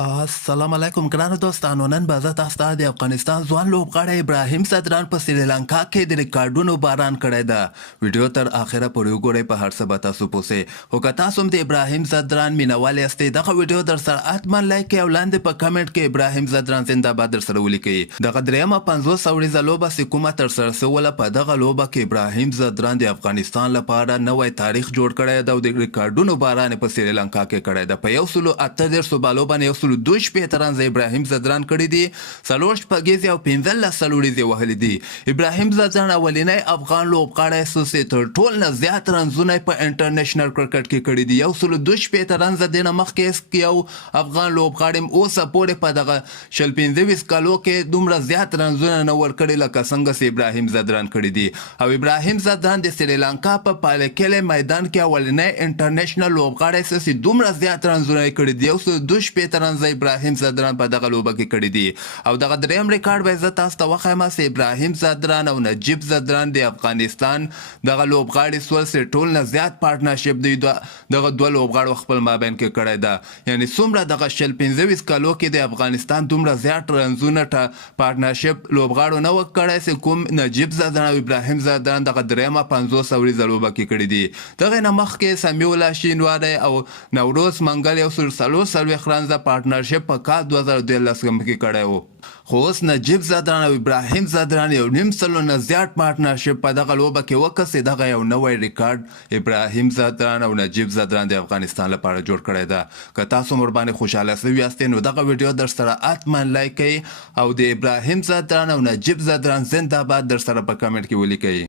السلام علیکم ګرانو دوستانو. نن به زه تاسو ته د افغانستان ځوان لوبغاړی ابراهیم صدران په سریلانکا کې د ریکارډونو باران کړی ده. ویډیو تر اخره پورې وګورئ، په هر څه به تاسو پوهسئ. خو که تاسو هم د ابراهیم صدران مینوال یاستئ، دغه ویډیو در سره حتما لایک کړئ او لاندې په کمنټ کې ابراهیم صدران زنده‌باد در سره ولیکئ. دغه دریمه 50 اوریزه لوبه چې کومه ترسره سوله، په دغه لوبه کې ابراهیم صدران د افغانستان لپاره نوی تاریخ جوړ کړی ده او د ریکارډونو باران په سریلانکا کې کړی ده. په 138 بالو باندې 102 رنز ابراهیم صدران کړی دي، 4 شپږیزې او 15 څلوریزې وهلي دي. ابراهیم صدران اولینی افغان لوبغاړی چې تر ټولو نه زیات رنزونه په انټرنیشنل کرکټ کې کړي دي. 102 رنزه د نه مخکې یو افغان لوبغاړی اوسه پورې په دغه 25 کالو کې دومره زیات رنزونه نه ورکړي لکه څنګه چې ابراهیم صدران کړي دي. او ابراهیم صدران د سریلانکا په پالکیلې میدان کې اولینی انټرنیشنل لوبغاړی چې دومره زیات رنزونه کړي دي. 102 رنزه ابراهیم صدران په دغه لوبه کې کړي دي. او دغه دریم ریکارډ به زه تاسو ته وښیم چې ابراهیم صدران او نجیب صدران د افغانستان دغه لوبغاړي سول چې ټول نه زیات پارټنرشپ دی دغه دوه لوبغاړو خپل مابین کې کړی ده. یعنی څومره دغه 25 کالو کې د افغانستان دومره زیات رنزونه پارټنرشپ لوبغاړو نه وکړی چې کوم نجیب صدران او ابراهیم صدران دغه دریمه 50 اوریزه لوبه کې کړي دي. دغه نه مخکې سمیع الله شینواری او نوروز منګل یو 440 رنزه پارټنرشپ په کال 2013 کې کړی و. خو اوس نجیب صدران او ابراهیم صدران یو نیم سلو نه زیات پارټنرشپ په دغه لوبه کې وکړ چې دغه یو نوی ریکارډ ابراهیم صدران او نجیب صدران د افغانستان لپاره جوړ کړی ده. که تاسو هم ورباندې خوشحاله سوي یاستئ نو دغه ویډیو در سره حتما لایک کړئ او د ابراهیم صدران او نجیب صدران زنده‌باد در سره په کمنټ کې ولیکئ.